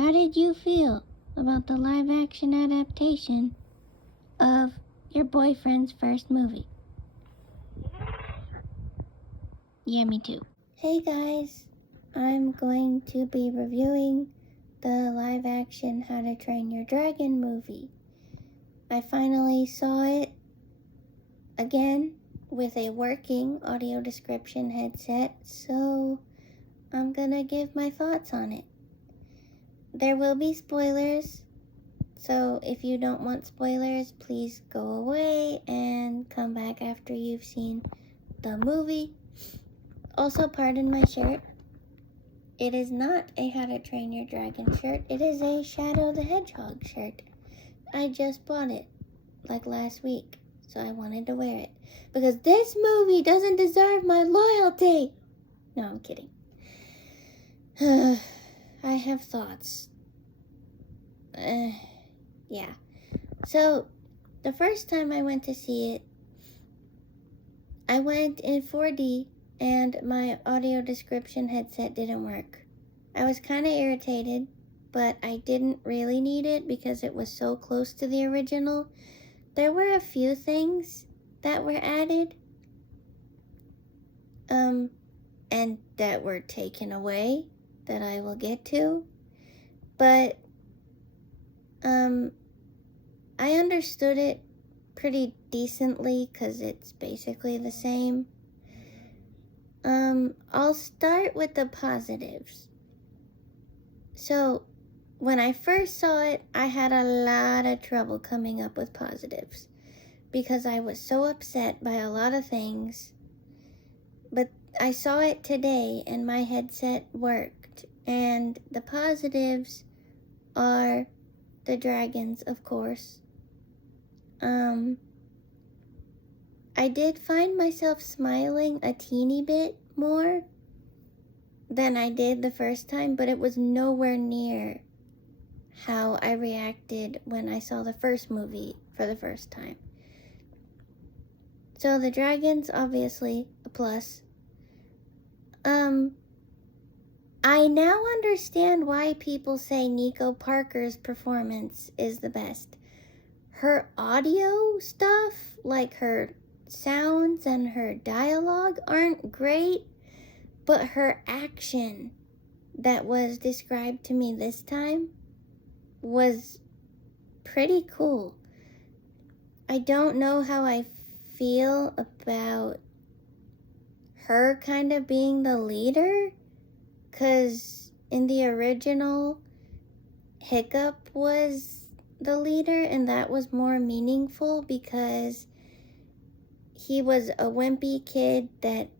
how did you feel about the live-action adaptation of your boyfriend's first movie? Yeah, me too. Hey guys, I'm going to be reviewing the live-action How to Train Your Dragon movie. I finally saw it again with a working audio description headset, so I'm gonna give my thoughts on it. There will be spoilers, so if you don't want spoilers, please go away and come back after you've seen the movie. Also, pardon my shirt. It is not a How to Train Your Dragon shirt. It is a Shadow the Hedgehog shirt. I just bought it, like last week, so I wanted to wear it. Because this movie doesn't deserve my loyalty! No, I'm kidding. I have thoughts. Yeah. So, the first time I went to see it, I went in 4D and my audio description headset didn't work. I was kind of irritated, but I didn't really need it because it was so close to the original. There were a few things that were added, and that were taken away that I will get to, but, I understood it pretty decently because it's basically the same. I'll start with the positives. So, when I first saw it, I had a lot of trouble coming up with positives because I was so upset by a lot of things. But I saw it today and my headset worked. And the positives are the dragons, of course. I did find myself smiling a teeny bit more than I did the first time, but it was nowhere near how I reacted when I saw the first movie for the first time. So the dragons, obviously, a plus. I now understand why people say Nico Parker's performance is the best. Her audio stuff, like her sounds and her dialogue, aren't great, but her action that was described to me this time was pretty cool. I don't know how I feel about her kind of being the leader, because in the original, Hiccup was the leader, and that was more meaningful because he was a wimpy kid that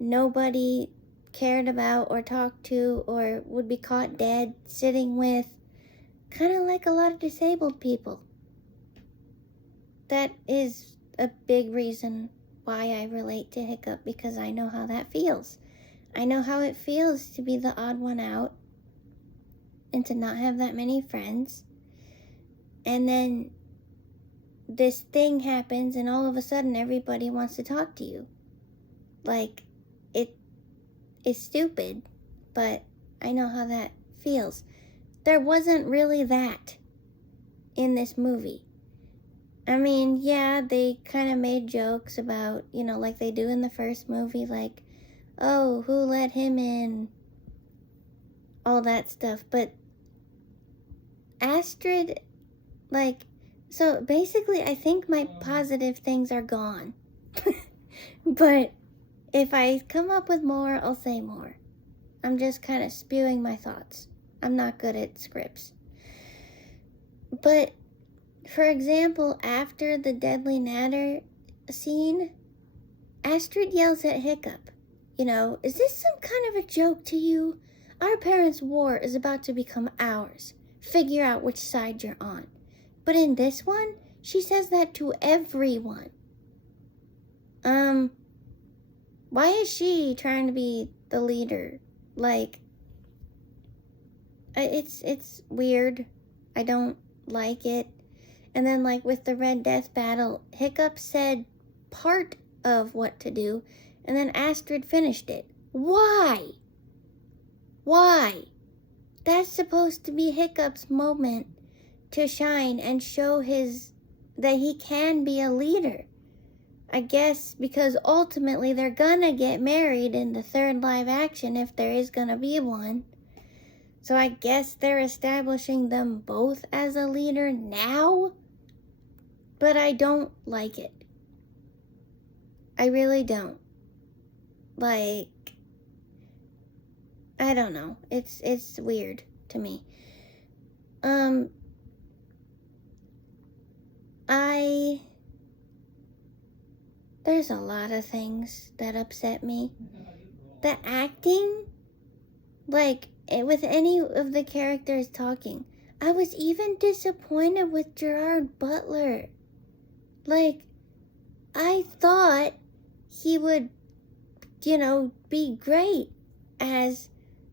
nobody cared about or talked to or would be caught dead sitting with, kind of like a lot of disabled people. That is a big reason why I relate to Hiccup, because I know how that feels. I know how it feels to be the odd one out and to not have that many friends. And then this thing happens and all of a sudden everybody wants to talk to you. Like, it is stupid, but I know how that feels. There wasn't really that in this movie. I mean, yeah, they kind of made jokes about, like they do in the first movie, like, oh, who let him in? All that stuff. But Astrid, so basically I think my positive things are gone. But if I come up with more, I'll say more. I'm just kind of spewing my thoughts. I'm not good at scripts. But, for example, after the Deadly Natter scene, Astrid yells at Hiccup, is this some kind of a joke to you? Our parents' war is about to become ours. Figure out which side you're on. But in this one, she says that to everyone. Why is she trying to be the leader? It's weird. I don't like it. And then, with the Red Death battle, Hiccup said part of what to do, and then Astrid finished it. Why? Why? that's supposed to be Hiccup's moment to shine and show that he can be a leader. I guess because ultimately they're gonna get married in the third live action if there is gonna be one. So I guess they're establishing them both as a leader now. But I don't like it. I really don't. Like, I don't know. It's weird to me. There's a lot of things that upset me. The acting, like, with any of the characters talking. I was even disappointed with Gerard Butler. Like, I thought he would, be great as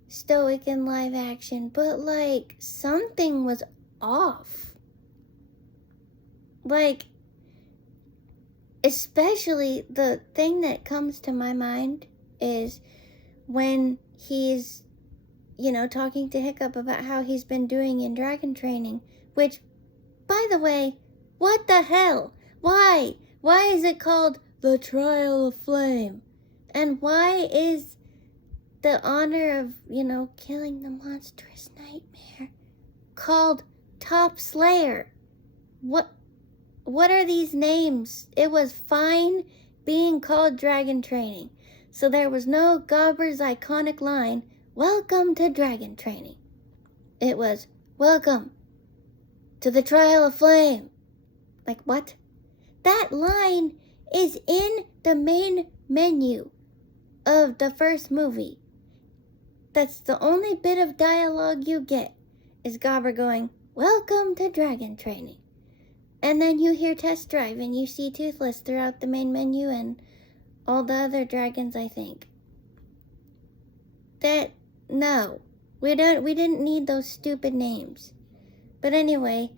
Stoic in live action, but, like, something was off. Like, especially the thing that comes to my mind is when he's, talking to Hiccup about how he's been doing in dragon training, which, by the way, what the hell? Why? Why is it called the Trial of Flame? And why is the honor of, killing the monstrous nightmare called Top Slayer? What are these names? It was fine being called dragon training. So there was no Gobber's iconic line, "Welcome to dragon training." It was, "Welcome to the Trial of Flame." Like, what? That line is in the main menu of the first movie. That's the only bit of dialogue you get, is Gobber going, "Welcome to dragon training." And then you hear Test Drive and you see Toothless throughout the main menu and all the other dragons, I think. No. We didn't need those stupid names. But anyway,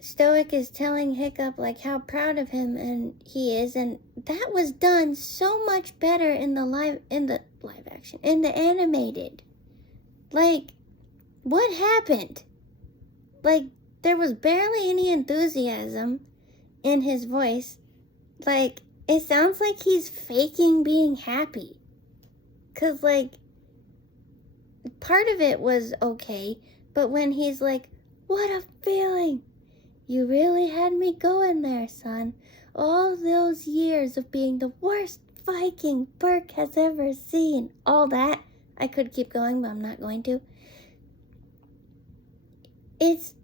Stoic is telling Hiccup like how proud of him and he is, and that was done so much better in the live action, in the animated. Like, what happened? Like, there was barely any enthusiasm in his voice. Like, it sounds like he's faking being happy. 'Cause, like, part of it was okay, but when he's like, "What a feeling! You really had me going there, son. All those years of being the worst Viking Burke has ever seen." All that. I could keep going, but I'm not going to. It's...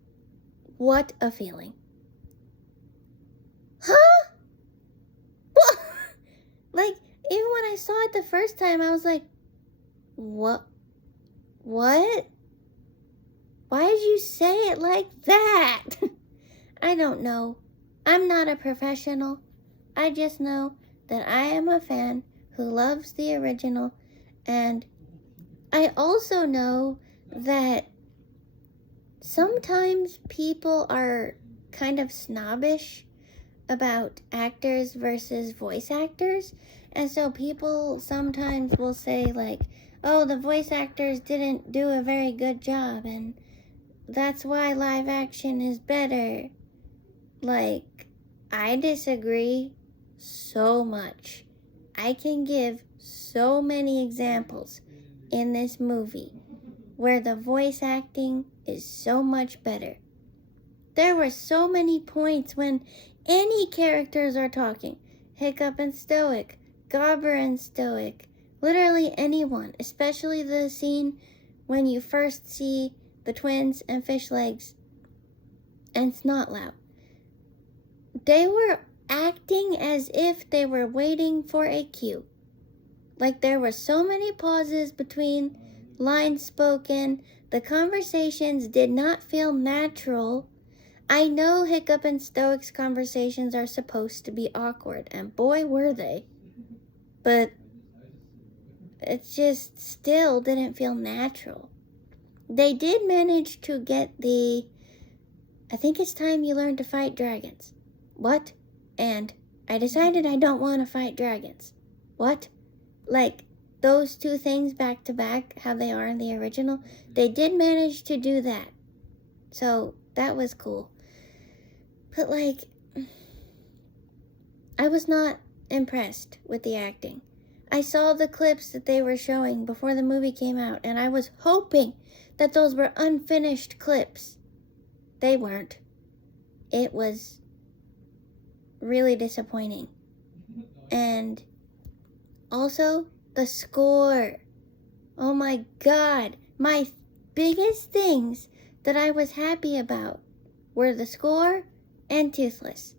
what a feeling. Huh? What? Like, even when I saw it the first time, I was like, What? Why did you say it like that? I don't know. I'm not a professional. I just know that I am a fan who loves the original, and I also know that sometimes people are kind of snobbish about actors versus voice actors, and so people sometimes will say like, "Oh, the voice actors didn't do a very good job, and that's why live action is better." Like, I disagree so much. I can give so many examples in this movie where the voice acting is so much better. There were so many points when any characters are talking. Hiccup and Stoic, Gobber and Stoic, literally anyone, especially the scene when you first see the twins and Fish Legs and Snotlout. They were acting as if they were waiting for a cue. Like, there were so many pauses between lines spoken. The conversations did not feel natural. I know Hiccup and Stoic's conversations are supposed to be awkward, and boy were they. But it just still didn't feel natural. They did manage to get "I think it's time you learn to fight dragons." What? And "I decided I don't want to fight dragons." What? Like, those two things back to back, how they are in the original, they did manage to do that. So that was cool. But like, I was not impressed with the acting. I saw the clips that they were showing before the movie came out, and I was hoping that those were unfinished clips. They weren't. It was really disappointing. And also, the score. Oh my God. My biggest things that I was happy about were the score and Toothless.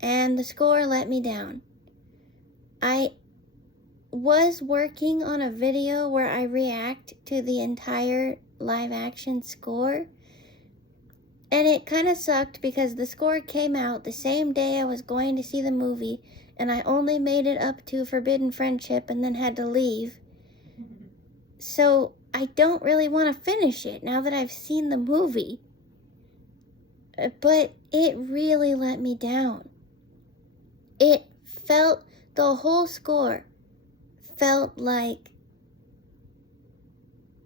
And the score let me down. I was working on a video where I react to the entire live action score. And it kind of sucked because the score came out the same day I was going to see the movie, and I only made it up to Forbidden Friendship and then had to leave. So I don't really want to finish it now that I've seen the movie. But it really let me down. It felt, the whole score felt like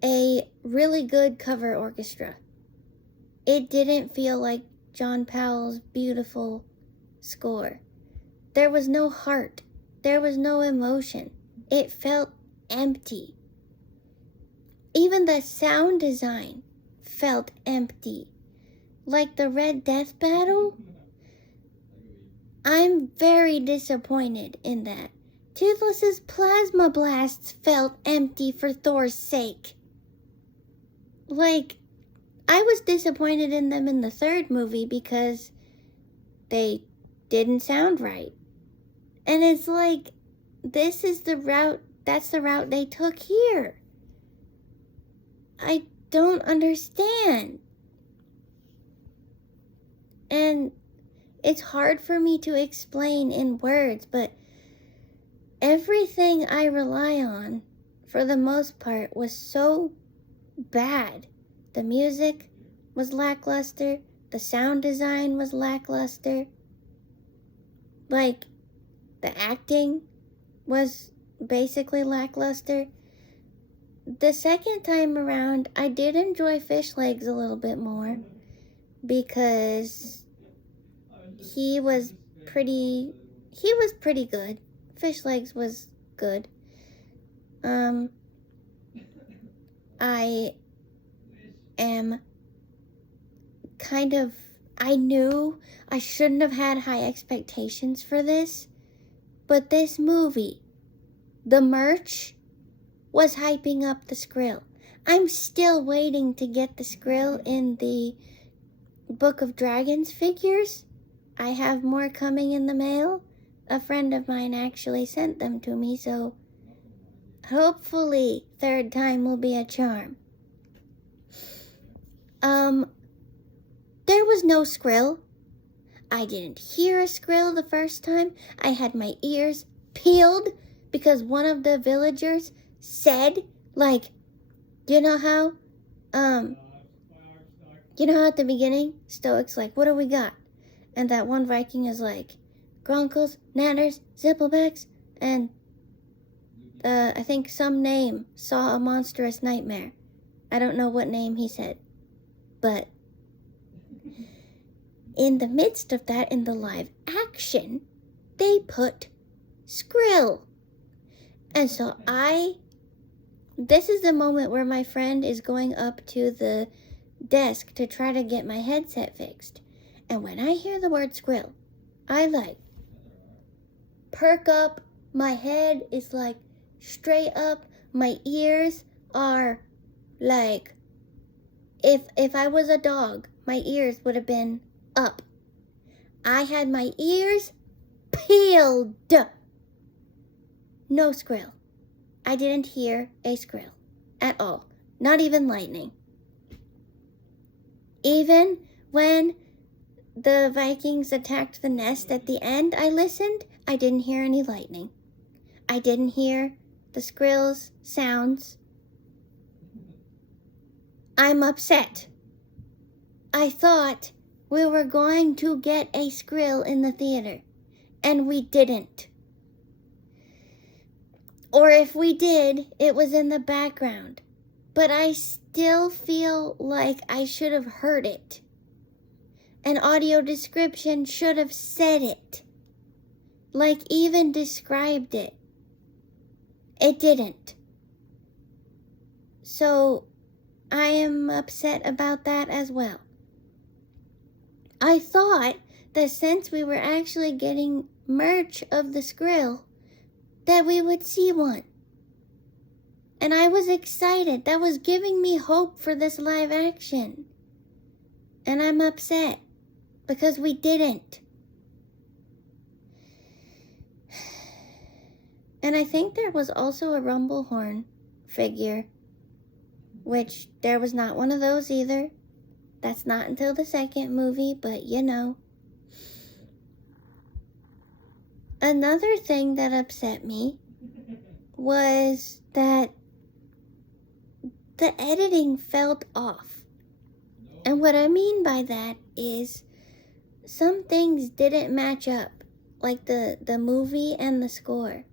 a really good cover orchestra. It didn't feel like John Powell's beautiful score. There was no heart. There was no emotion. It felt empty. Even the sound design felt empty. Like the Red Death battle. I'm very disappointed in that. Toothless's plasma blasts felt empty for Thor's sake. Like, I was disappointed in them in the third movie because they didn't sound right. And it's like, this is the route, that's the route they took here. I don't understand. And it's hard for me to explain in words, but everything I rely on, for the most part, was so bad. The music was lackluster. The sound design was lackluster. Like, the acting was basically lackluster. The second time around, I did enjoy Fish Legs a little bit more because he was pretty good. Fish Legs was good. I am kind of, I knew I shouldn't have had high expectations for this, but this movie, the merch, was hyping up the Skrill. I'm still waiting to get the Skrill in the Book of Dragons figures. I have more coming in the mail. A friend of mine actually sent them to me, so hopefully third time will be a charm. There was no Skrill. I didn't hear a Skrill the first time. I had my ears peeled because one of the villagers said, like, you know how at the beginning, Stoic's like, what do we got? And that one Viking is like, Gronkles, Natters, Zipplebacks, and I think some name, saw a monstrous nightmare. I don't know what name he said. But in the midst of that, in the live action, they put Skrill. And so this is the moment where my friend is going up to the desk to try to get my headset fixed. And when I hear the word Skrill, I like perk up. My head is like straight up. My ears are like, if I was a dog, my ears would have been up. I had my ears peeled. No Skrill. I didn't hear a Skrill at all. Not even lightning. Even when the Vikings attacked the nest at the end, I listened. I didn't hear any lightning. I didn't hear the Skrill's sounds. I'm upset. I thought we were going to get a Skrill in the theater, and we didn't. Or if we did, it was in the background. But I still feel like I should have heard it. An audio description should have said it. Like even described it. It didn't. So I am upset about that as well. I thought that since we were actually getting merch of the Skrill, that we would see one. And I was excited. That was giving me hope for this live action. And I'm upset because we didn't. And I think there was also a Rumblehorn figure, which there was not one of those either. That's not until the second movie, but you know. Another thing that upset me was that the editing felt off. And what I mean by that is some things didn't match up, like the movie and the score.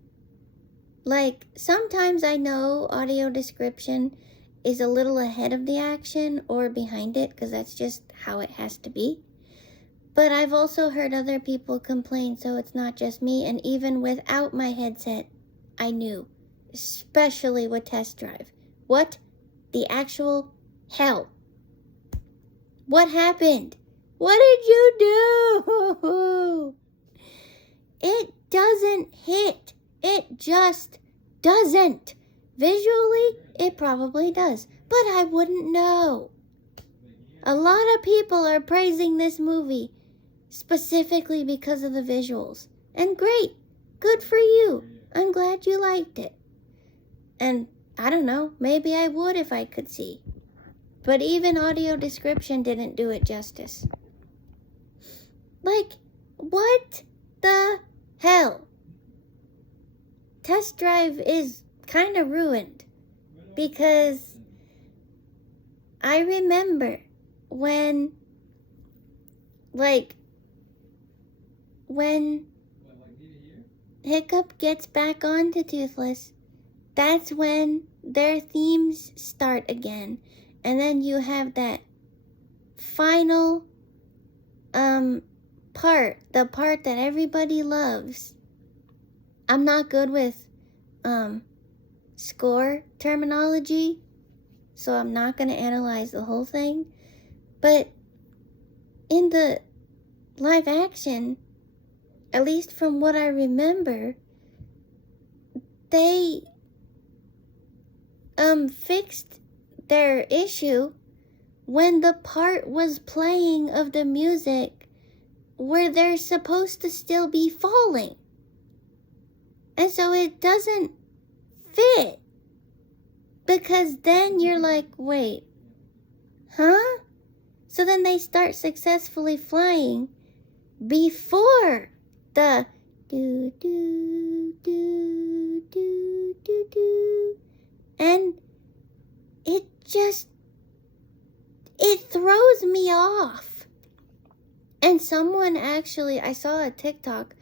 Like, sometimes I know audio description is a little ahead of the action or behind it, because that's just how it has to be. But I've also heard other people complain, so it's not just me, and even without my headset, I knew, especially with Test Drive. What the actual hell? What happened? What did you do? It doesn't hit. It just doesn't. Visually, it probably does, but I wouldn't know. A lot of people are praising this movie specifically because of the visuals. And great. Good for you. I'm glad you liked it. And I don't know, maybe I would if I could see. But even audio description didn't do it justice. Like, what the hell? Test Drive is kind of ruined because I remember when Hiccup gets back onto Toothless, that's when their themes start again. And then you have that final part, the part that everybody loves. I'm not good with score terminology, so I'm not going to analyze the whole thing. But in the live action, at least from what I remember, they fixed their issue when the part was playing of the music where they're supposed to still be falling. And so it doesn't fit. Because then you're like, wait, huh? So then they start successfully flying before the do do do do do do. And it throws me off. And someone actually, I saw a TikTok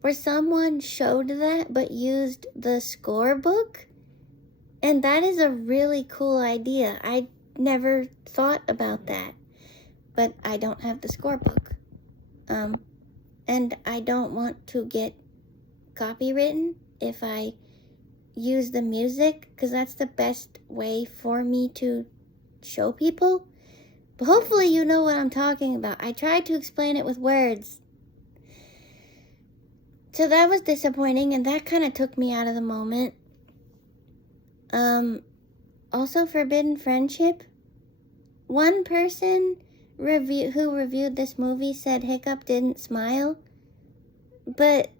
where someone showed that but used the score book. And that is a really cool idea. I never thought about that. But I don't have the score book. And I don't want to get copywritten if I use the music, because that's the best way for me to show people. But hopefully you know what I'm talking about. I tried to explain it with words. So that was disappointing, and that kind of took me out of the moment. Also, Forbidden Friendship. One person who reviewed this movie said Hiccup didn't smile. But,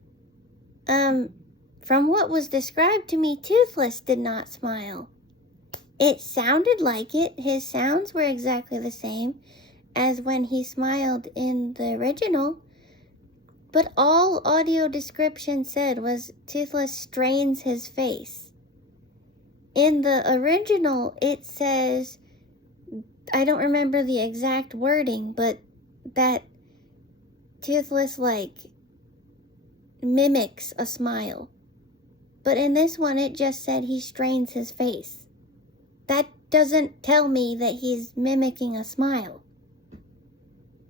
from what was described to me, Toothless did not smile. It sounded like it. His sounds were exactly the same as when he smiled in the original. But all audio description said was Toothless strains his face. In the original, it says, I don't remember the exact wording, but that Toothless, mimics a smile. But in this one, it just said he strains his face. That doesn't tell me that he's mimicking a smile.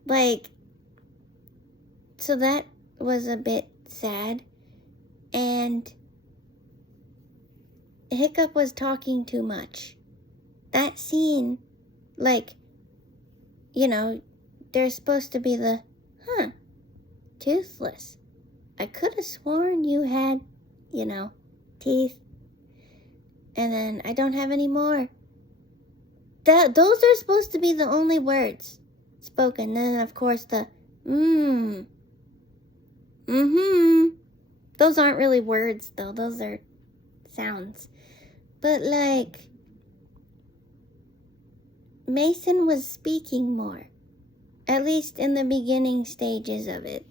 Like, so that was a bit sad. And Hiccup was talking too much. That scene, like, you know, there's supposed to be the, toothless. I could have sworn you had, teeth. And then I don't have any more. Those are supposed to be the only words spoken. Then, of course, the, Those aren't really words, though. Those are sounds. But, like, Mason was speaking more. At least in the beginning stages of it.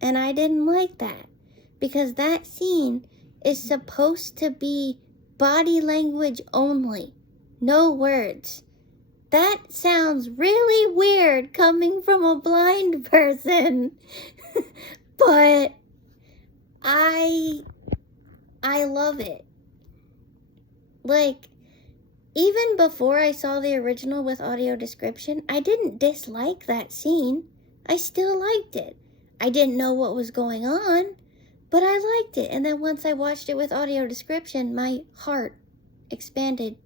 And I didn't like that. Because that scene is supposed to be body language only. No words. That sounds really weird coming from a blind person. But I love it. Like, even before I saw the original with audio description, I didn't dislike that scene. I still liked it. I didn't know what was going on, but I liked it. And then once I watched it with audio description, my heart expanded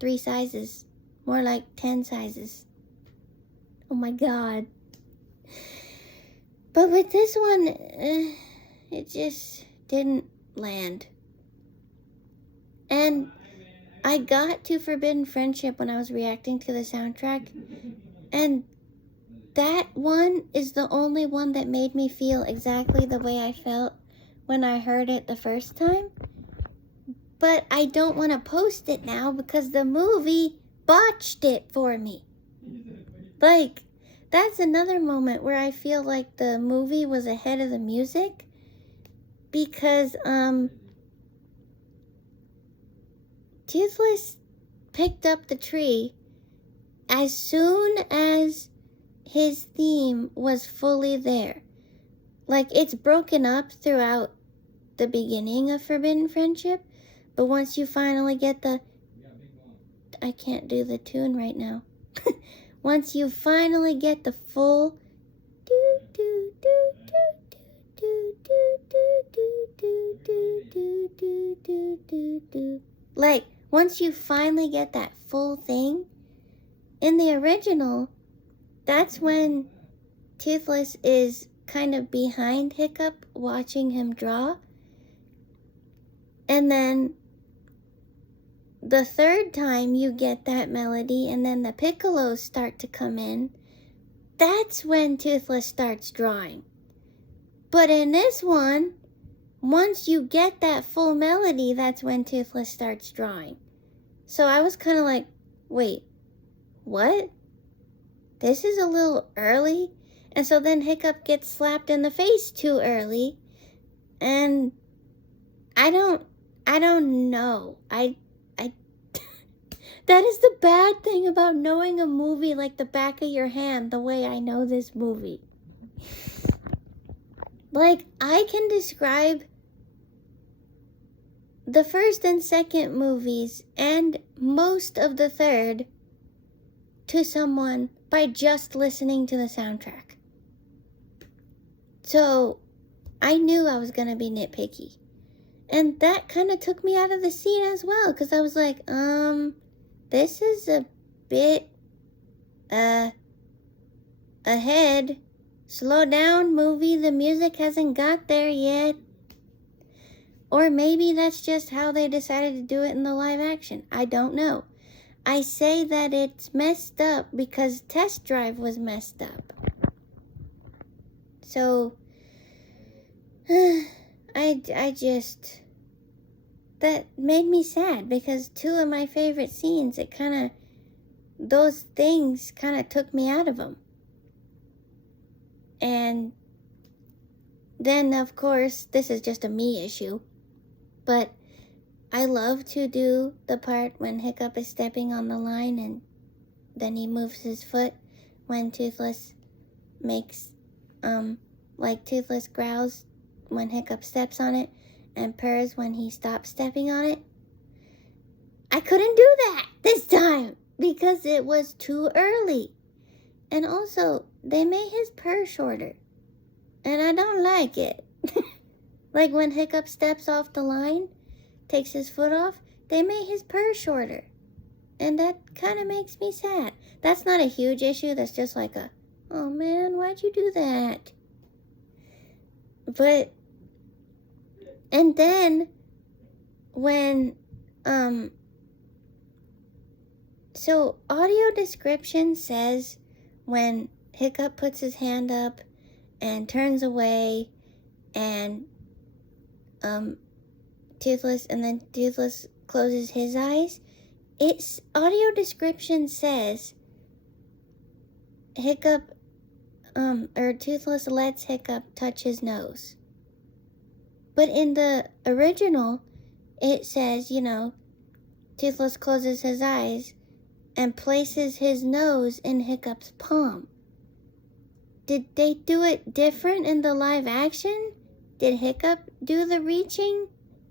3 sizes. More like 10 sizes. Oh my God. But with this one, it just didn't land. And I got to Forbidden Friendship when I was reacting to the soundtrack. And that one is the only one that made me feel exactly the way I felt when I heard it the first time. But I don't want to post it now because the movie botched it for me. Like, that's another moment where I feel like the movie was ahead of the music. Because, Toothless picked up the tree as soon as his theme was fully there. Like, it's broken up throughout the beginning of Forbidden Friendship, but once you finally get the... I can't do the tune right now. Once you finally get the full... Like, once you finally get that full thing, in the original, that's when Toothless is kind of behind Hiccup, watching him draw. And then the third time you get that melody and then the piccolos start to come in, that's when Toothless starts drawing. But in this one, once you get that full melody, that's when Toothless starts drawing. So I was kind of like, wait, what? This is a little early? And so then Hiccup gets slapped in the face too early. And I don't know. That is the bad thing about knowing a movie like the back of your hand, the way I know this movie. Like, I can describe the first and second movies and most of the third to someone by just listening to the soundtrack. So I knew I was going to be nitpicky. And that kind of took me out of the scene as well, because I was like, this is a bit ahead. Slow down, movie. The music hasn't got there yet. Or maybe that's just how they decided to do it in the live action. I don't know. I say that it's messed up because Test Drive was messed up. So, I just... That made me sad because 2 of my favorite scenes, those things kind of took me out of them. And then, of course, this is just a me issue, but I love to do the part when Hiccup is stepping on the line and then he moves his foot when Toothless makes, like Toothless growls when Hiccup steps on it. and purrs when he stops stepping on it. I couldn't do that this time because it was too early. And also, they made his purr shorter. And I don't like it. Like when Hiccup steps off the line, takes his foot off, they made his purr shorter. And that kind of makes me sad. That's not a huge issue. That's just like a, oh man, why'd you do that? But, and then when, so audio description says when Hiccup puts his hand up and turns away and, Toothless closes his eyes, it's audio description says Hiccup, or Toothless lets Hiccup touch his nose. But in the original, it says, Toothless closes his eyes and places his nose in Hiccup's palm. Did they do it different in the live action? Did Hiccup do the reaching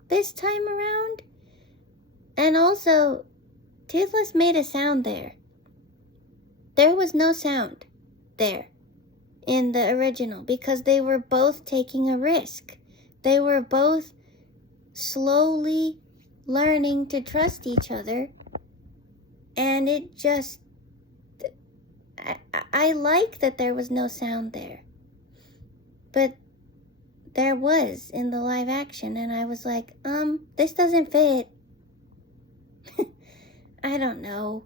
this time around? And also, Toothless made a sound there. There was no sound there in the original because they were both taking a risk. They were both slowly learning to trust each other. And it just, I like that there was no sound there. But there was in the live action, and I was like, this doesn't fit. I don't know.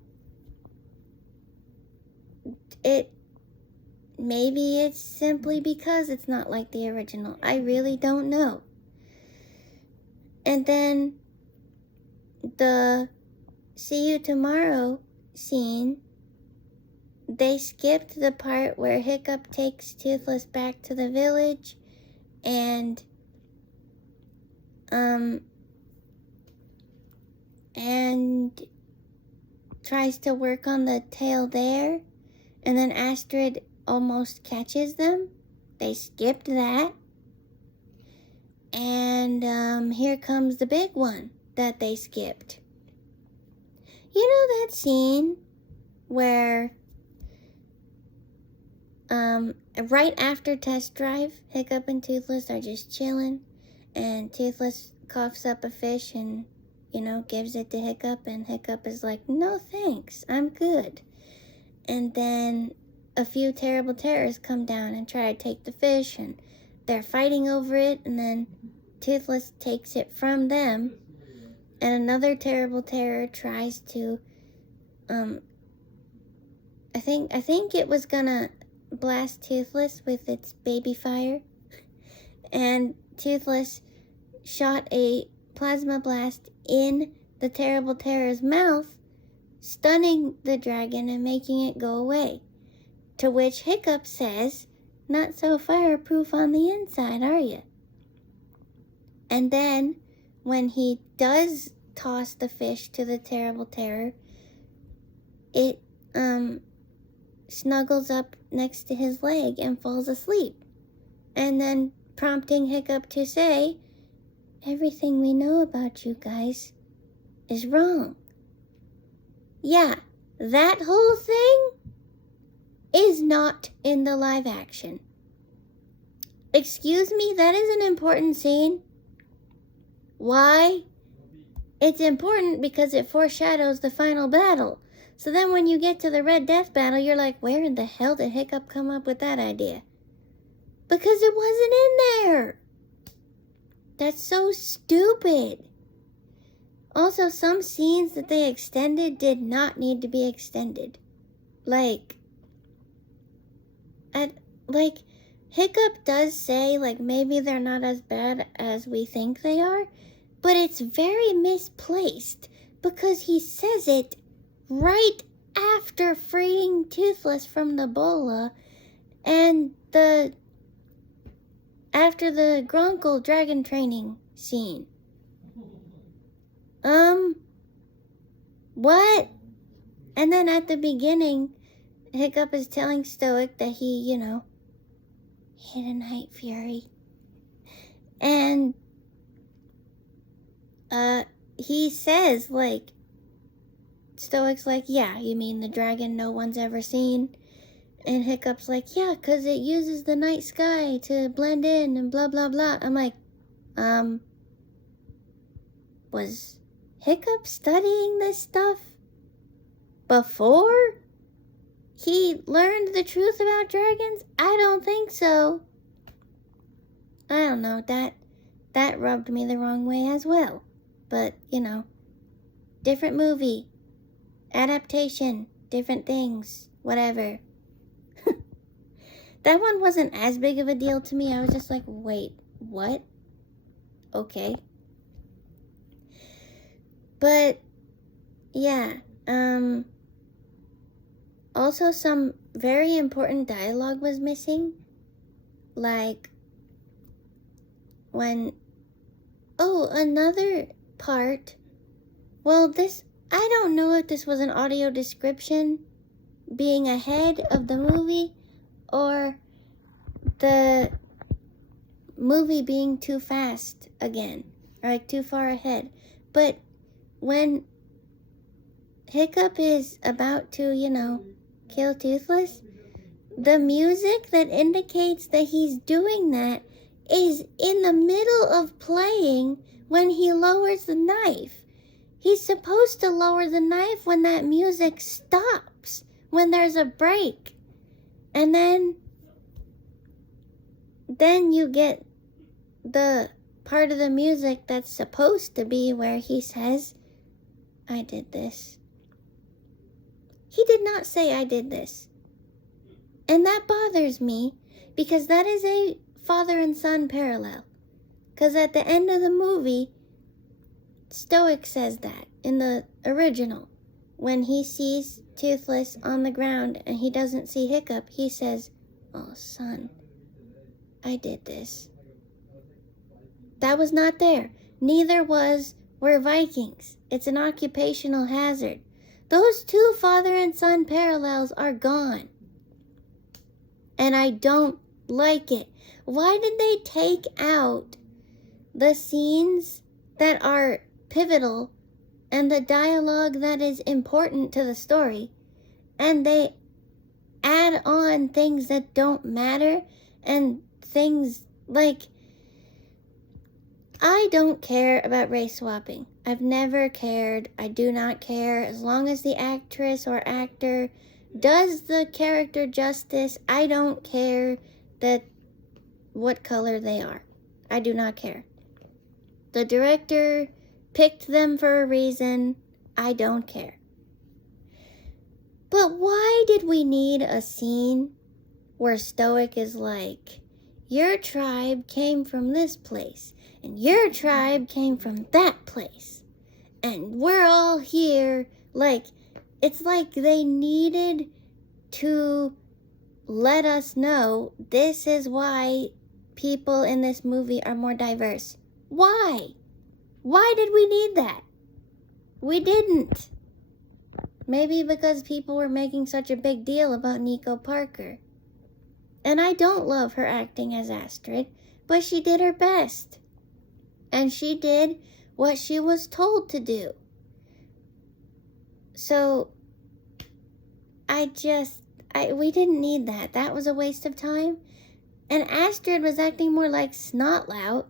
Maybe it's simply because it's not like the original. I really don't know. And then the see you tomorrow scene, they skipped the part where Hiccup takes Toothless back to the village and tries to work on the tail there, and then Astrid almost catches them. They skipped that. And here comes the big one that they skipped. You know that scene where right after test drive, Hiccup and Toothless are just chilling, and Toothless coughs up a fish and, gives it to Hiccup, and Hiccup is like, no thanks, I'm good. And then a few terrible terrors come down and try to take the fish, and they're fighting over it, and then Toothless takes it from them, and another terrible terror tries to, I think it was gonna blast Toothless with its baby fire, and Toothless shot a plasma blast in the terrible terror's mouth, stunning the dragon and making it go away. To which Hiccup says, not so fireproof on the inside, are you? And then, when he does toss the fish to the terrible terror, it, snuggles up next to his leg and falls asleep. And then prompting Hiccup to say, everything we know about you guys is wrong. Yeah, that whole thing is not in the live action. Excuse me, that is an important scene. Why? It's important because it foreshadows the final battle. So then when you get to the Red Death battle, you're like, where in the hell did Hiccup come up with that idea? Because it wasn't in there. That's so stupid. Also, some scenes that they extended did not need to be extended. Hiccup does say, maybe they're not as bad as we think they are, but it's very misplaced because he says it right after freeing Toothless from the bola and after the Gronkle dragon training scene. What? And then at the beginning, Hiccup is telling Stoic that he, hit a Night Fury. And he says, like, Stoic's like, yeah, you mean the dragon no one's ever seen? And Hiccup's like, yeah, 'cause it uses the night sky to blend in and blah, blah, blah. I'm like, was Hiccup studying this stuff before he learned the truth about dragons? I don't think so. I don't know, that rubbed me the wrong way as well. But, different movie, adaptation, different things, whatever. That one wasn't as big of a deal to me. I was just like, wait, what? Okay. But, yeah, also some very important dialogue was missing. Like, another part. Well, I don't know if this was an audio description being ahead of the movie or the movie being too fast again, or like too far ahead. But when Hiccup is about to, kill Toothless, the music that indicates that he's doing that is in the middle of playing when he lowers the knife. He's supposed to lower the knife when that music stops, when there's a break. And then you get the part of the music that's supposed to be where he says, I did this. He did not say I did this. And that bothers me because that is a father and son parallel. Because at the end of the movie, Stoic says that in the original. When he sees Toothless on the ground and he doesn't see Hiccup, he says, oh, son, I did this. That was not there. Neither were Vikings. It's an occupational hazard. Those two father and son parallels are gone. And I don't like it. Why did they take out the scenes that are pivotal and the dialogue that is important to the story, and they add on things that don't matter and things like, I don't care about race swapping. I've never cared. I do not care. As long as the actress or actor does the character justice, I don't care what color they are. I do not care. The director picked them for a reason. I don't care. But why did we need a scene where Stoic is like, your tribe came from this place, and your tribe came from that place, and we're all here? Like, it's like they needed to let us know this is why people in this movie are more diverse. Why? Why did we need that? We didn't. Maybe because people were making such a big deal about Nico Parker. And I don't love her acting as Astrid, but she did her best. And she did what she was told to do. So, we didn't need that. That was a waste of time. And Astrid was acting more like Snotlout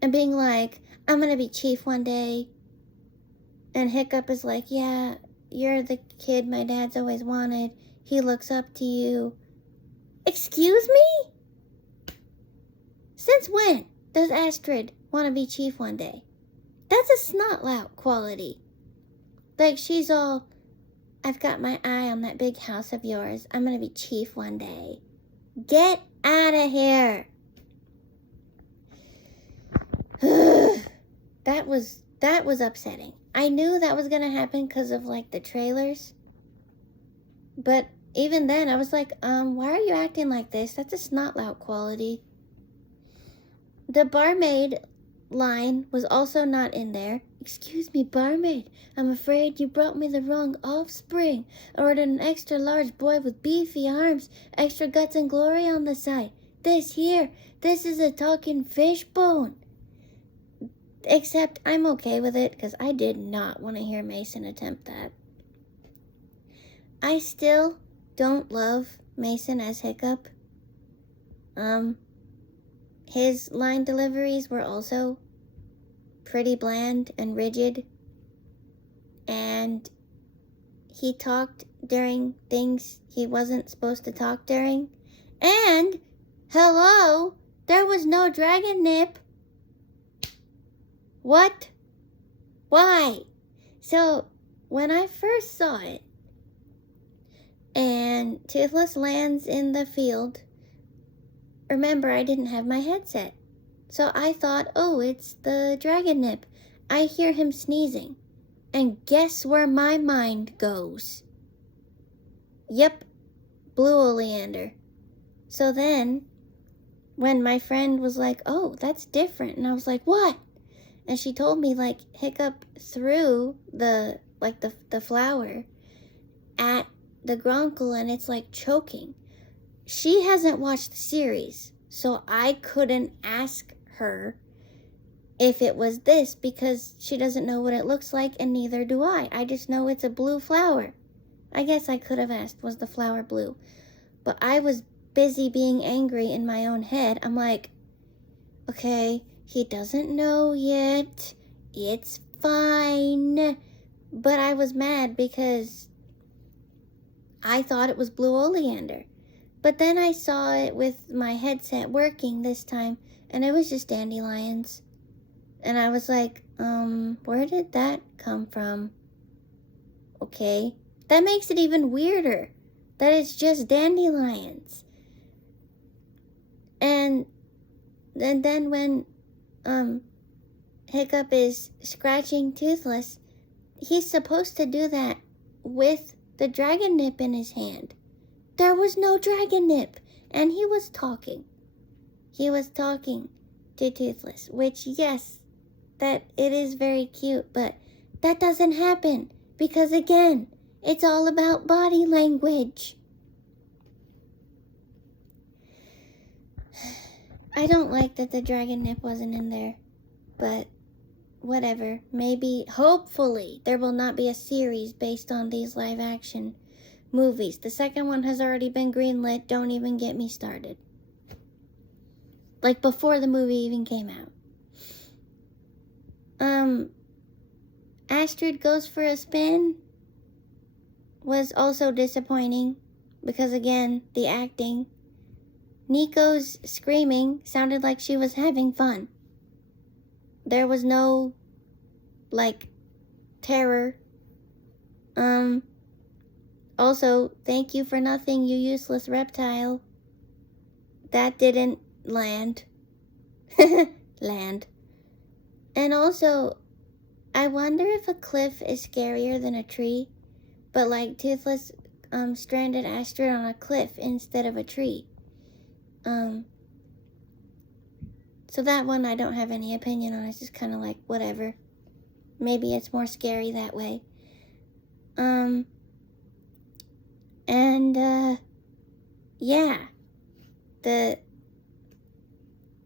and being like, I'm gonna be chief one day. And Hiccup is like, yeah, you're the kid my dad's always wanted. He looks up to you. Excuse me? Since when does Astrid want to be chief one day? That's a Snotlout quality. Like, she's all, I've got my eye on that big house of yours. I'm gonna be chief one day. Get out of here. That was upsetting. I knew that was gonna happen because of like the trailers. But even then I was like, why are you acting like this? That's a Snotlout quality. The barmaid line was also not in there. Excuse me, barmaid. I'm afraid you brought me the wrong offspring. I ordered an extra large boy with beefy arms, extra guts and glory on the side. This is a talking fish bone. Except I'm okay with it because I did not want to hear Mason attempt that. I still don't love Mason as Hiccup. His line deliveries were also pretty bland and rigid. And he talked during things he wasn't supposed to talk during. And, hello, there was no dragon nip. What? Why? So, when I first saw it, and Toothless lands in the field, remember I didn't have my headset. So I thought, oh, it's the dragon nip. I hear him sneezing. And guess where my mind goes? Yep, blue oleander. So then, when my friend was like, oh, that's different. And I was like, what? And she told me, like, Hiccup threw the flower at the Gronkle and it's like choking. She hasn't watched the series, so I couldn't ask her if it was this because she doesn't know what it looks like and neither do I. I just know it's a blue flower. I guess I could have asked, was the flower blue? But I was busy being angry in my own head. I'm like, okay, he doesn't know yet. It's fine. But I was mad because I thought it was blue oleander. But then I saw it with my headset working this time, and it was just dandelions. And I was like, where did that come from? Okay. That makes it even weirder that it's just dandelions. And then when Hiccup is scratching Toothless, he's supposed to do that with the dragon nip in his hand. There was no dragon nip, and he was talking. He was talking to Toothless, which, yes, that it is very cute, but that doesn't happen because, again, it's all about body language. I don't like that the dragon nip wasn't in there, but whatever. Maybe, hopefully, there will not be a series based on these live action movies. The second one has already been greenlit. Don't even get me started. Like before the movie even came out. Astrid Goes for a Spin was also disappointing because, again, the acting. Nico's screaming sounded like she was having fun. There was no, like, terror. Also, thank you for nothing, you useless reptile. That didn't land. Land. And also, I wonder if a cliff is scarier than a tree. But like Toothless stranded Astrid on a cliff instead of a tree. So that one I don't have any opinion on. It's just kind of like, whatever. Maybe it's more scary that way. Yeah.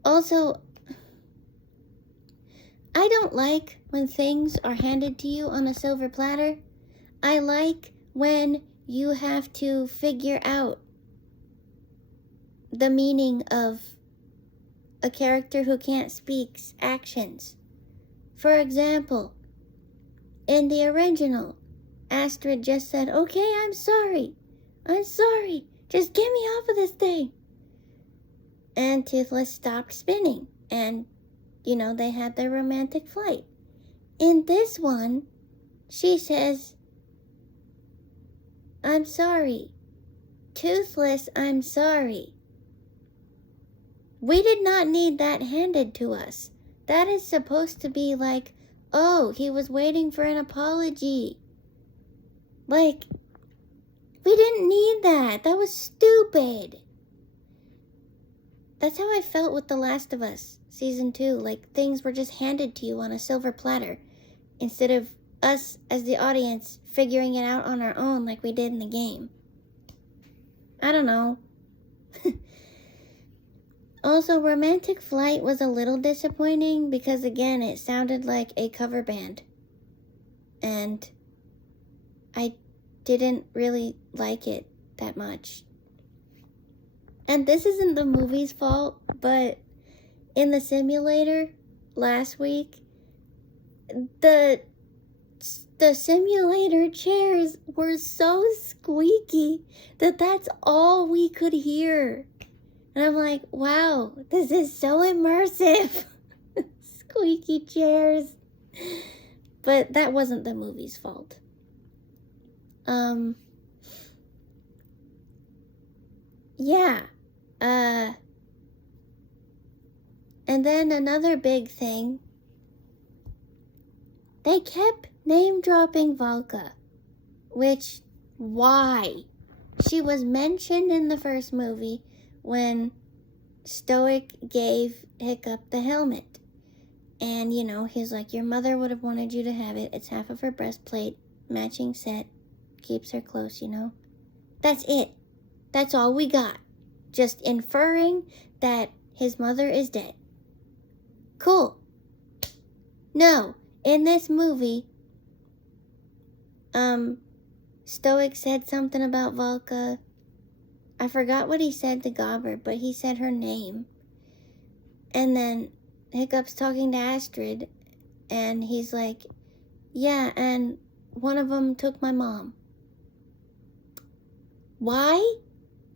Also, I don't like when things are handed to you on a silver platter. I like when you have to figure out the meaning of a character who can't speak's actions. For example, in the original, Astrid just said, okay, I'm sorry. Just get me off of this thing. And Toothless stopped spinning. And, they had their romantic flight. In this one, she says, I'm sorry. Toothless, I'm sorry. We did not need that handed to us. That is supposed to be like, oh, he was waiting for an apology. Like, we didn't need that. That was stupid. That's how I felt with The Last of Us, Season 2. Like, things were just handed to you on a silver platter, instead of us, as the audience, figuring it out on our own like we did in the game. I don't know. Also, Romantic Flight was a little disappointing because, again, it sounded like a cover band. And I didn't really like it that much. And this isn't the movie's fault, but in the simulator last week, the simulator chairs were so squeaky that that's all we could hear. And I'm like, wow, this is so immersive. Squeaky chairs. But that wasn't the movie's fault. Yeah. And then another big thing. They kept name-dropping Valka. Which, why? She was mentioned in the first movie when Stoic gave Hiccup the helmet. And, you know, he's like, your mother would have wanted you to have it. It's half of her breastplate, matching set, keeps her close, you know. That's it. That's all we got. Just inferring that his mother is dead. Cool. No, in this movie, Stoic said something about Valka. I forgot what he said to Gobber, but he said her name. And then Hiccup's talking to Astrid, and he's like, yeah, and one of them took my mom. Why?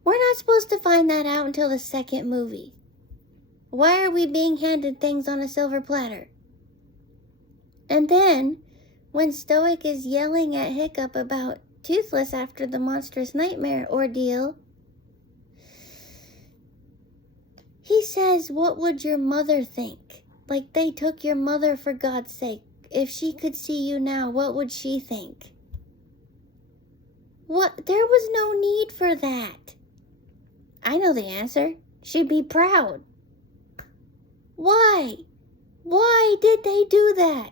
We're not supposed to find that out until the second movie. Why are we being handed things on a silver platter? And then, when Stoic is yelling at Hiccup about Toothless after the monstrous nightmare ordeal, he says, what would your mother think? Like, they took your mother, for God's sake. If she could see you now, what would she think? What? There was no need for that. I know the answer. She'd be proud. Why? Why did they do that?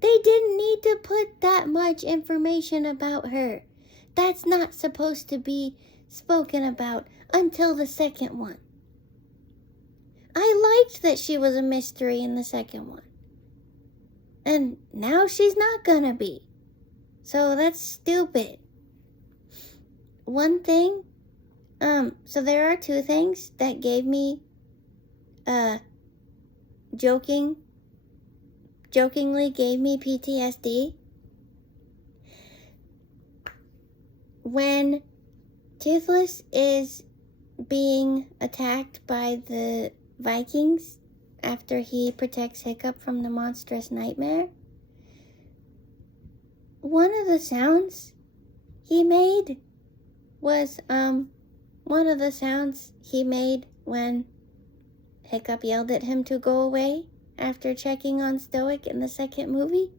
They didn't need to put that much information about her. That's not supposed to be spoken about until the second one. I liked that she was a mystery in the second one. And now she's not gonna be. So that's stupid. One thing, so there are two things that gave me, jokingly gave me PTSD. When Toothless is being attacked by the Vikings after he protects Hiccup from the monstrous nightmare, one of the sounds he made was one of the sounds he made when Hiccup yelled at him to go away after checking on Stoic in the second movie.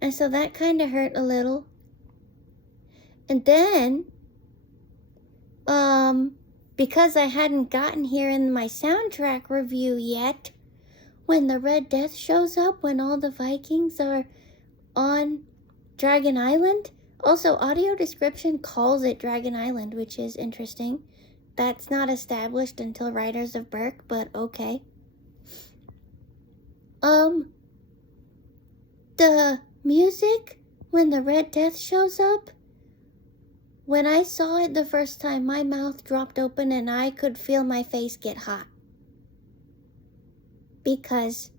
And so that kind of hurt a little. And then, because I hadn't gotten here in my soundtrack review yet, when the Red Death shows up, when all the Vikings are on Dragon Island. Also, audio description calls it Dragon Island, which is interesting. That's not established until Riders of Berk, but okay. The music, when the Red Death shows up, when I saw it the first time, my mouth dropped open and I could feel my face get hot. Because,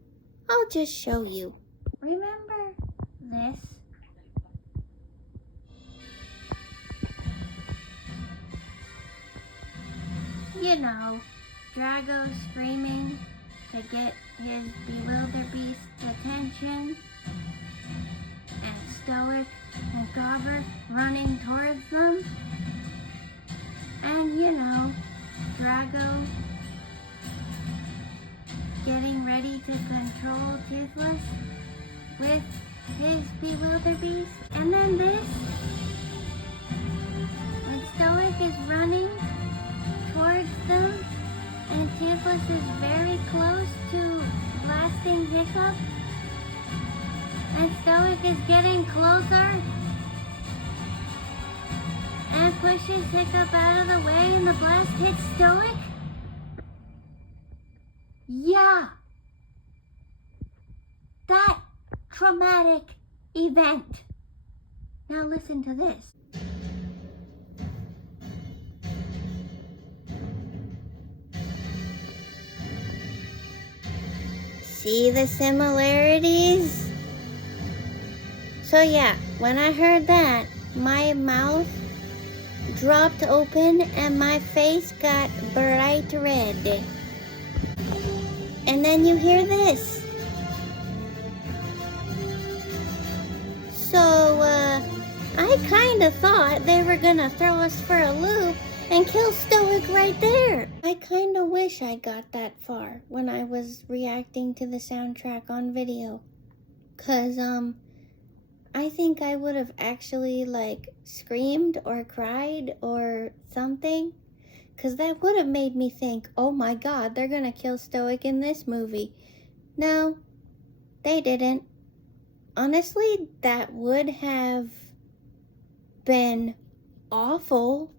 I'll just show you. Remember this? You know, Drago screaming to get his bewilderbeast's attention, and Stoic and Gobber running towards them, and you know, Drago getting ready to control Toothless with his bewilderbeast, and then this, when Stoic is running towards them, and Toothless is very close to blasting Hiccup, and Stoic is getting closer, and pushes Hiccup out of the way, and the blast hits Stoic. Yeah. That traumatic event. Now listen to this. See the similarities? So yeah, when I heard that, my mouth dropped open and my face got bright red. And then you hear this. So, I kinda thought they were gonna throw us for a loop and kill Stoic right there. I kinda wish I got that far when I was reacting to the soundtrack on video. 'Cause, I think I would have actually, like, screamed or cried or something. 'Cause that would have made me think, oh my god, they're gonna kill Stoic in this movie. No, they didn't. Honestly, that would have been awful.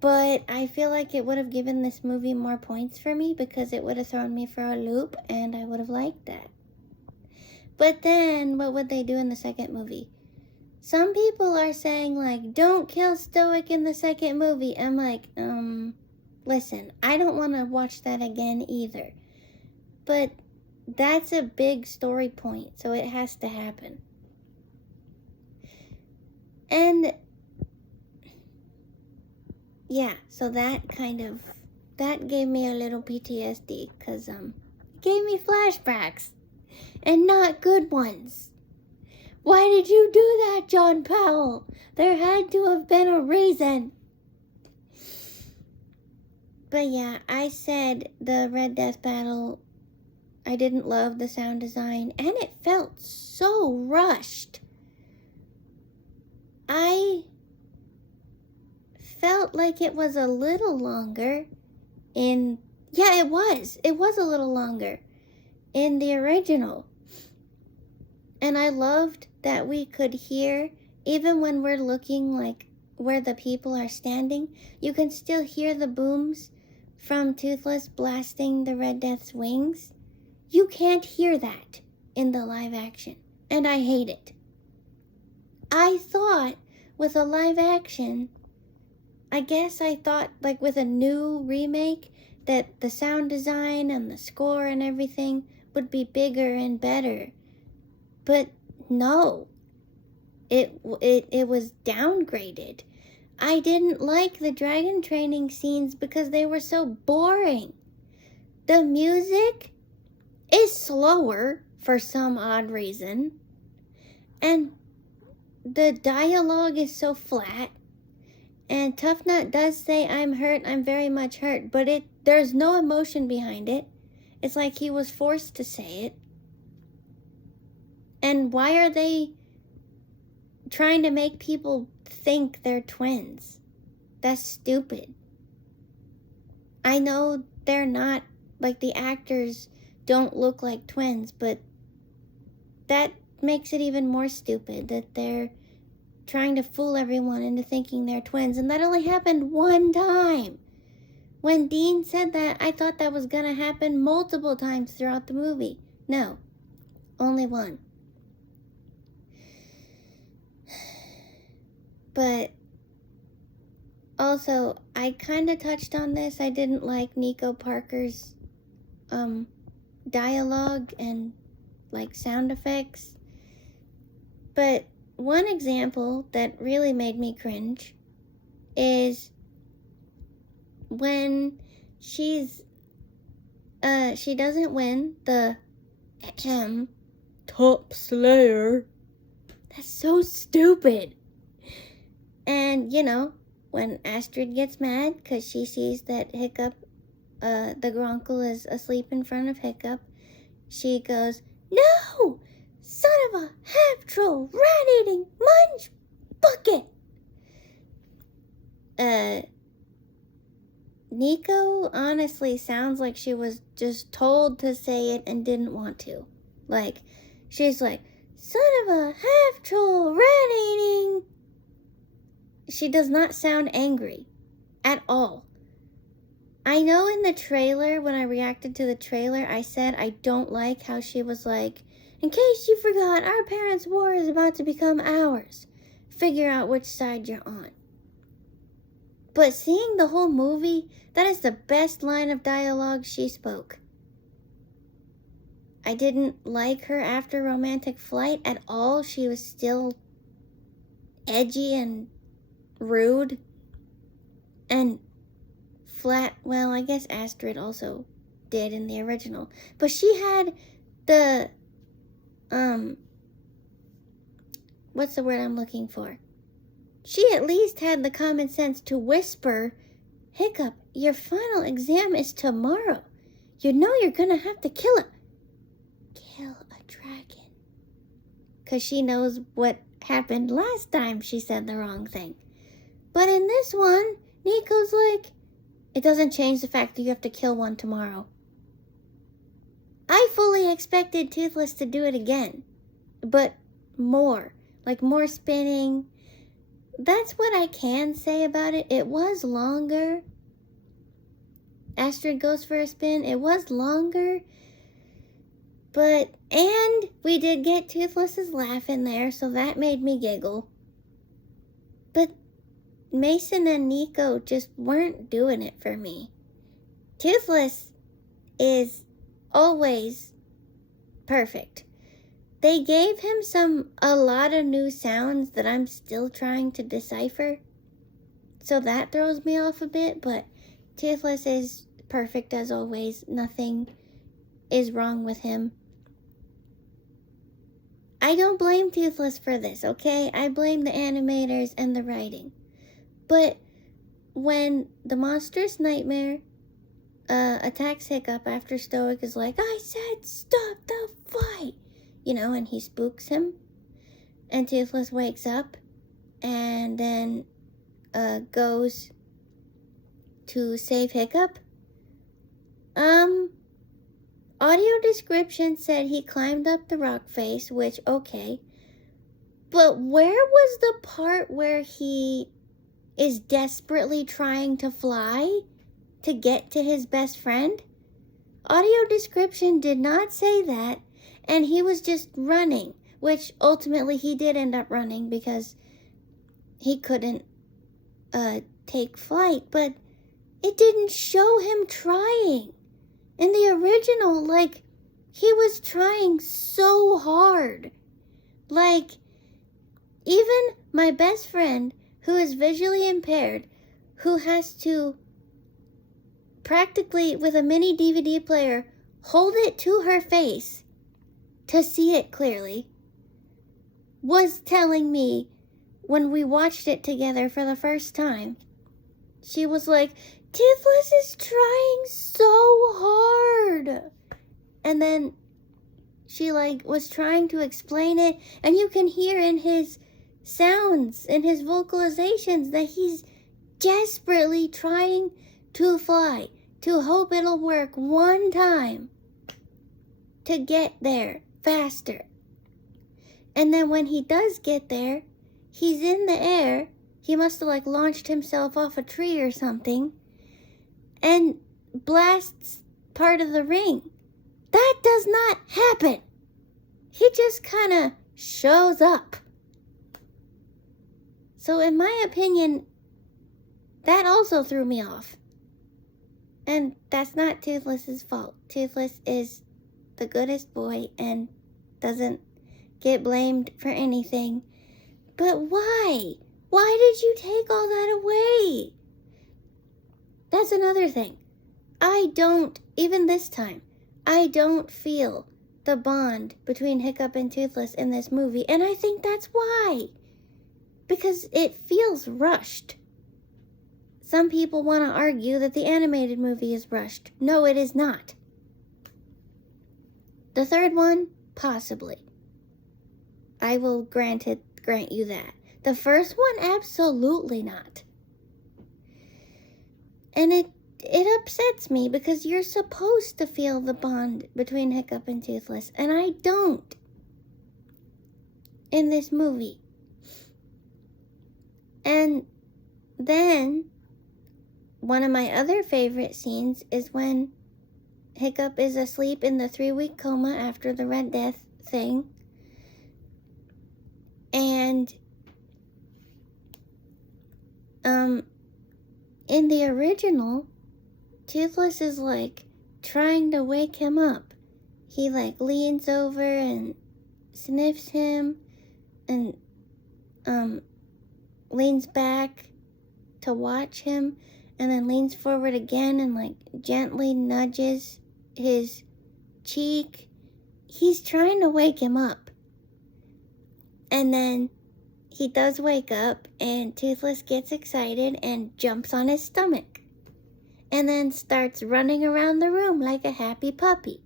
But I feel like it would have given this movie more points for me because it would have thrown me for a loop and I would have liked that. But then, what would they do in the second movie? Some people are saying, like, don't kill Stoic in the second movie. I'm like, listen, I don't want to watch that again either. But that's a big story point, so it has to happen. And yeah, so that gave me a little PTSD, because it gave me flashbacks, and not good ones. Why did you do that, John Powell? There had to have been a reason. But yeah, I said the Red Death battle, I didn't love the sound design, and it felt so rushed. I felt like it was a little longer in... Yeah, it was. It was a little longer in the original. And I loved that we could hear, even when we're looking like where the people are standing, you can still hear the booms from Toothless blasting the Red Death's wings. You can't hear that in the live action, and I hate it. I thought with a live action, I guess I thought like with a new remake that the sound design and the score and everything would be bigger and better. But no, it was downgraded. I didn't like the dragon training scenes because they were so boring. The music is slower for some odd reason. And the dialogue is so flat. And Tough Nut does say, I'm hurt, I'm very much hurt. But there's no emotion behind it. It's like he was forced to say it. And why are they trying to make people think they're twins? That's stupid. I know they're not, like the actors don't look like twins, but that makes it even more stupid that they're trying to fool everyone into thinking they're twins. And that only happened one time. When Dean said that, I thought that was gonna happen multiple times throughout the movie. No, only one. But also, I kind of touched on this. I didn't like Nico Parker's dialogue and like sound effects. But one example that really made me cringe is when she doesn't win the top slayer. That's so stupid. And, you know, when Astrid gets mad because she sees that Hiccup, the Grunkle is asleep in front of Hiccup, she goes, no! Son of a half-troll, rat-eating munch bucket! Nico honestly sounds like she was just told to say it and didn't want to. Like, she's like, son of a half-troll, rat-eating... She does not sound angry at all. I know in the trailer, when I reacted to the trailer, I said I don't like how she was like, in case you forgot, our parents' war is about to become ours. Figure out which side you're on. But seeing the whole movie, that is the best line of dialogue she spoke. I didn't like her after Romantic Flight at all. She was still edgy and rude and flat. Well, I guess Astrid also did in the original. But she had the, what's the word I'm looking for? She at least had the common sense to whisper, Hiccup, your final exam is tomorrow. You know you're gonna have to kill a dragon. 'Cause she knows what happened last time she said the wrong thing. But in this one, Nico's like, it doesn't change the fact that you have to kill one tomorrow. I fully expected Toothless to do it again. But more. Like more spinning. That's what I can say about it. It was longer. Astrid goes for a spin. It was longer. And we did get Toothless's laugh in there, so that made me giggle. But Mason and Nico just weren't doing it for me. Toothless is always perfect. They gave him a lot of new sounds that I'm still trying to decipher. So that throws me off a bit, but Toothless is perfect as always. Nothing is wrong with him. I don't blame Toothless for this, okay? I blame the animators and the writing. But when the monstrous nightmare attacks Hiccup after Stoic is like, I said stop the fight, and he spooks him, and Toothless wakes up and then goes to save Hiccup. Audio description said he climbed up the rock face, which, okay. But where was the part where he is desperately trying to fly to get to his best friend? Audio description did not say that, and he was just running, which ultimately he did end up running because he couldn't take flight, but it didn't show him trying. In the original, he was trying so hard. Even my best friend, who is visually impaired, who has to practically, with a mini DVD player, hold it to her face to see it clearly, was telling me when we watched it together for the first time, she was like, Toothless is trying so hard. And then she was trying to explain it, and you can hear in his sounds, in his vocalizations, that he's desperately trying to fly, to hope it'll work one time to get there faster. And then when he does get there, he's in the air. He must have launched himself off a tree or something and blasts part of the ring. That does not happen. He just kind of shows up. So in my opinion, that also threw me off. And that's not Toothless's fault. Toothless is the goodest boy and doesn't get blamed for anything. But why? Why did you take all that away? That's another thing. Even this time, I don't feel the bond between Hiccup and Toothless in this movie, and I think that's why. Because it feels rushed. Some people want to argue that the animated movie is rushed. No, it is not. The third one, possibly. I will grant you that. The first one, absolutely not. And it upsets me because you're supposed to feel the bond between Hiccup and Toothless, and I don't in this movie. And then one of my other favorite scenes is when Hiccup is asleep in the 3-week coma after the Red Death thing. And in the original, Toothless is like trying to wake him up. He like leans over and sniffs him and leans back to watch him, and then leans forward again and like gently nudges his cheek. He's trying to wake him up. And then he does wake up, and Toothless gets excited and jumps on his stomach. And then starts running around the room like a happy puppy.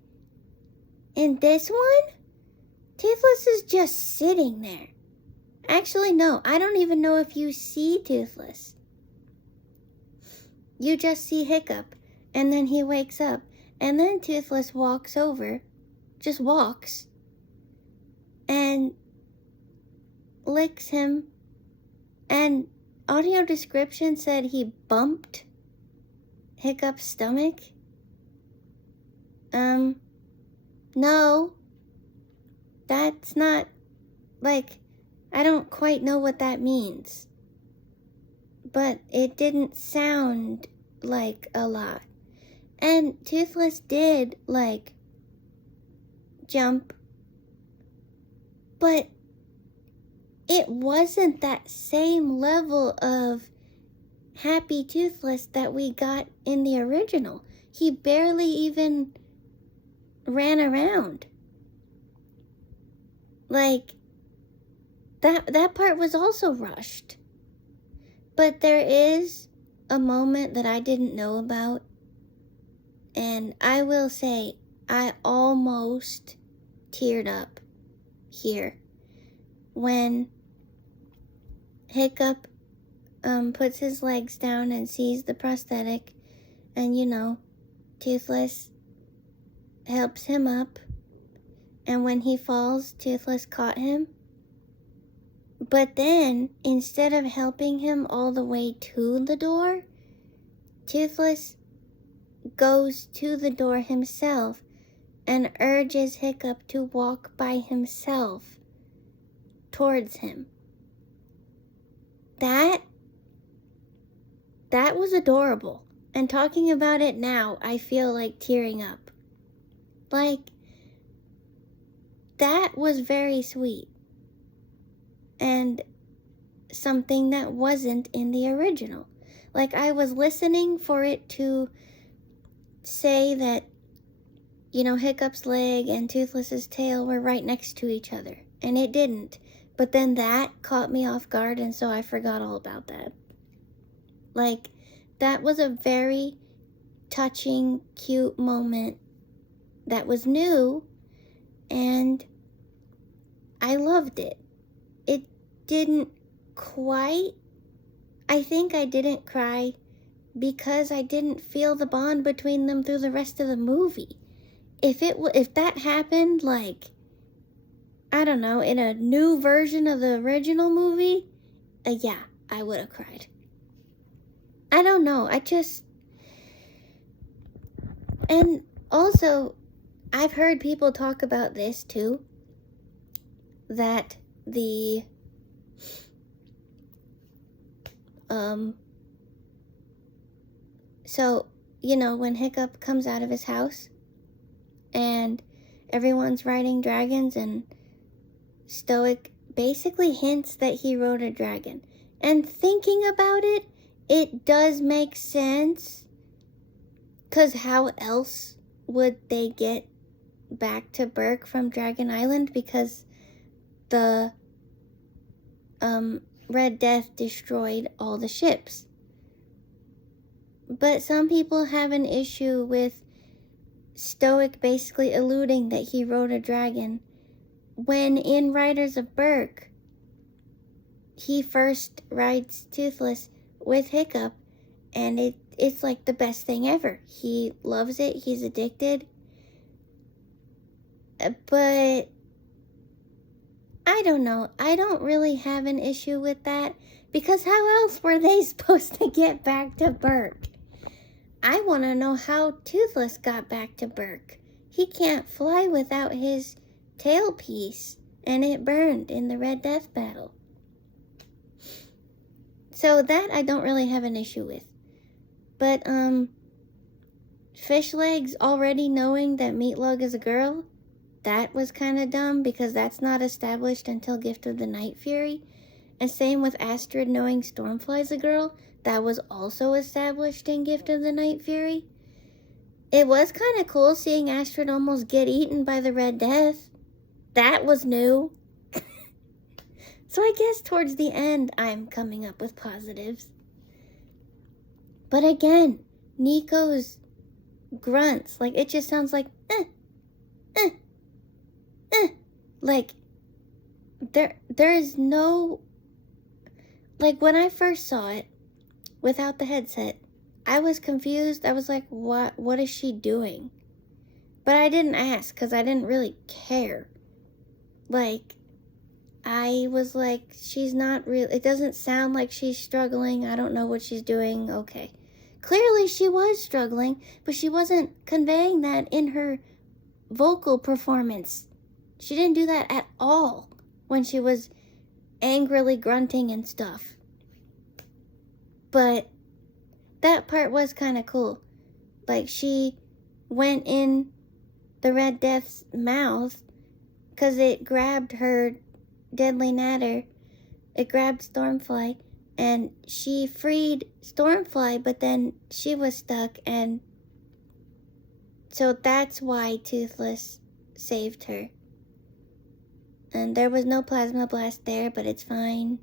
In this one, Toothless is just sitting there. Actually, no, I don't even know if you see Toothless. You just see Hiccup, and then he wakes up, and then Toothless walks over, just walks, and licks him, and audio description said he bumped Hiccup's stomach. No, that's not, like, I don't quite know what that means, but it didn't sound like a lot. And Toothless did, like, jump, but it wasn't that same level of happy Toothless that we got in the original. He barely even ran around. Like, that part was also rushed. But there is a moment that I didn't know about, and I will say I almost teared up here when Hiccup puts his legs down and sees the prosthetic, and Toothless helps him up, and when he falls, Toothless caught him. But then, instead of helping him all the way to the door, Toothless goes to the door himself and urges Hiccup to walk by himself towards him. That was adorable. And talking about it now, I feel like tearing up. Like, that was very sweet. And something that wasn't in the original. Like, I was listening for it to say that, Hiccup's leg and Toothless's tail were right next to each other. And it didn't. But then that caught me off guard, and so I forgot all about that. Like, that was a very touching, cute moment that was new, and I loved it. It didn't quite, I think I didn't cry because I didn't feel the bond between them through the rest of the movie. If that happened, like, I don't know, in a new version of the original movie, yeah, I would have cried. I don't know, and also, I've heard people talk about this too, that so, when Hiccup comes out of his house, and everyone's riding dragons, and Stoic basically hints that he rode a dragon. And thinking about it, it does make sense. 'Cause how else would they get back to Berk from Dragon Island? Because the Red Death destroyed all the ships. But some people have an issue with Stoic basically alluding that he rode a dragon, when in Riders of Berk, he first rides Toothless with Hiccup, and it's like the best thing ever. He loves it, he's addicted. But I don't know, I don't really have an issue with that, because how else were they supposed to get back to Berk? I want to know how Toothless got back to Burke. He can't fly without his tailpiece, and it burned in the Red Death battle. So that I don't really have an issue with. But, Fish Legs already knowing that Meatlug is a girl, that was kind of dumb because that's not established until Gift of the Night Fury. And same with Astrid knowing Stormfly's a girl, that was also established in Gift of the Night Fury. It was kind of cool seeing Astrid almost get eaten by the Red Death. That was new. So I guess towards the end, I'm coming up with positives. But again, Nico's grunts, like, it just sounds like, like, there is no, like, when I first saw it, without the headset, I was confused. I was like, what is she doing? But I didn't ask, because I didn't really care. Like, I was like, she's not real. It doesn't sound like she's struggling. I don't know what she's doing. Okay. Clearly she was struggling, but she wasn't conveying that in her vocal performance. She didn't do that at all when she was angrily grunting and stuff. But that part was kind of cool. Like, she went in the Red Death's mouth because it grabbed her deadly natter. It grabbed Stormfly, and she freed Stormfly, but then she was stuck, and so that's why Toothless saved her. And there was no plasma blast there, but it's fine.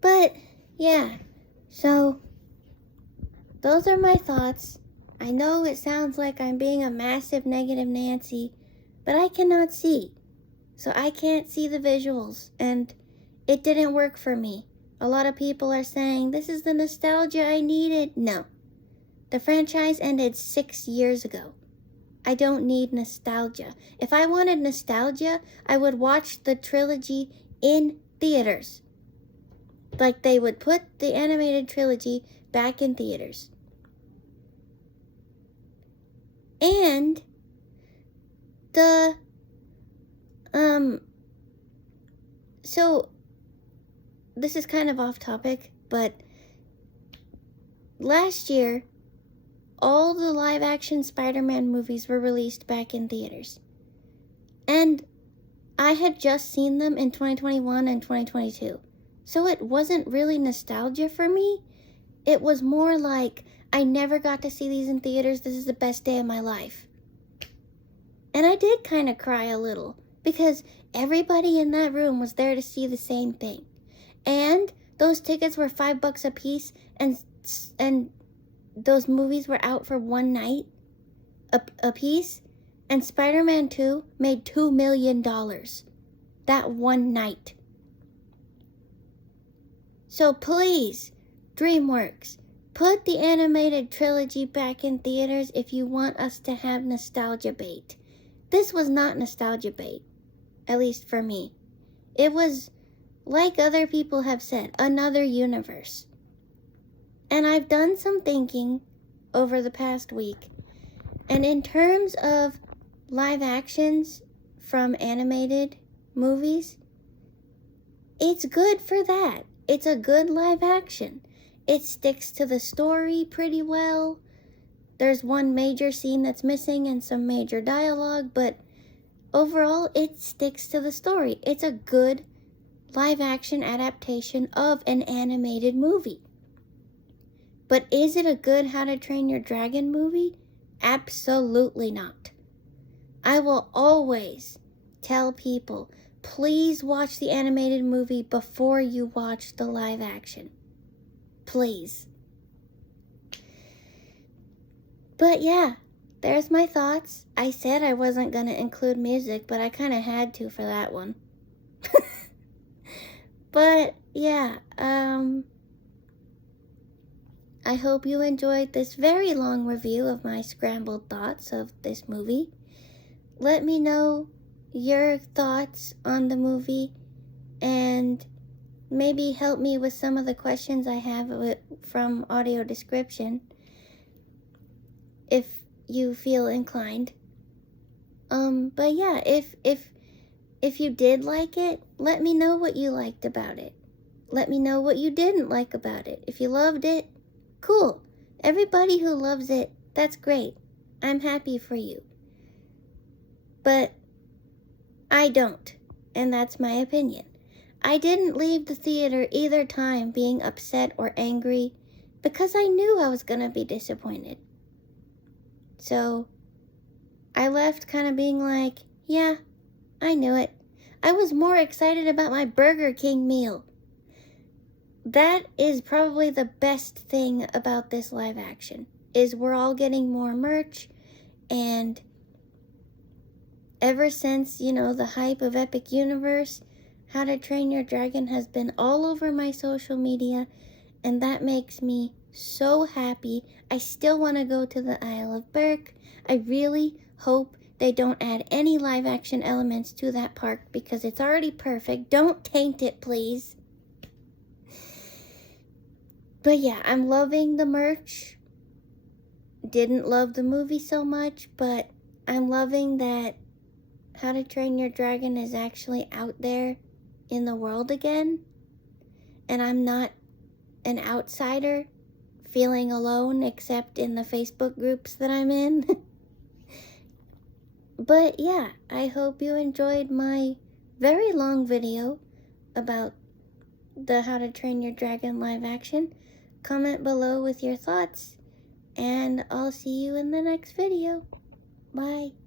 But yeah, so those are my thoughts. I know it sounds like I'm being a massive negative Nancy, but I cannot see. So I can't see the visuals, and it didn't work for me. A lot of people are saying, this is the nostalgia I needed. No. The franchise ended 6 years ago. I don't need nostalgia. If I wanted nostalgia, I would watch the trilogy in theaters. Like, they would put the animated trilogy back in theaters. And so this is kind of off topic, but last year, all the live action Spider-Man movies were released back in theaters. And I had just seen them in 2021 and 2022. So it wasn't really nostalgia for me. It was more like, I never got to see these in theaters. This is the best day of my life. And I did kind of cry a little, because everybody in that room was there to see the same thing. And those tickets were $5 a piece, and those movies were out for one night a piece, and Spider-Man 2 made $2 million that one night. So please, DreamWorks, put the animated trilogy back in theaters if you want us to have nostalgia bait. This was not nostalgia bait, at least for me. It was, like other people have said, another universe. And I've done some thinking over the past week. And in terms of live actions from animated movies, it's good for that. It's a good live action. It sticks to the story pretty well. There's one major scene that's missing and some major dialogue, but overall it sticks to the story. It's a good live action adaptation of an animated movie. But is it a good How to Train Your Dragon movie? Absolutely not. I will always tell people, please watch the animated movie before you watch the live action. Please. But yeah, there's my thoughts. I said I wasn't going to include music, but I kind of had to for that one. But yeah, I hope you enjoyed this very long review of my scrambled thoughts of this movie. Let me know your thoughts on the movie, and maybe help me with some of the questions I have from audio description, if you feel inclined. But yeah, if you did like it, let me know what you liked about it. Let me know what you didn't like about it. If you loved it, cool. Everybody who loves it, that's great. I'm happy for you. But I don't, and that's my opinion. I didn't leave the theater either time being upset or angry because I knew I was gonna be disappointed. So I left kind of being like, yeah, I knew it. I was more excited about my Burger King meal. That is probably the best thing about this live action, is we're all getting more merch, and ever since, the hype of Epic Universe, How to Train Your Dragon has been all over my social media, and that makes me so happy. I still want to go to the Isle of Berk. I really hope they don't add any live action elements to that park because it's already perfect. Don't taint it, please. But yeah, I'm loving the merch. Didn't love the movie so much, but I'm loving that How to Train Your Dragon is actually out there in the world again. And I'm not an outsider feeling alone except in the Facebook groups that I'm in. But yeah, I hope you enjoyed my very long video about the How to Train Your Dragon live action. Comment below with your thoughts, and I'll see you in the next video. Bye.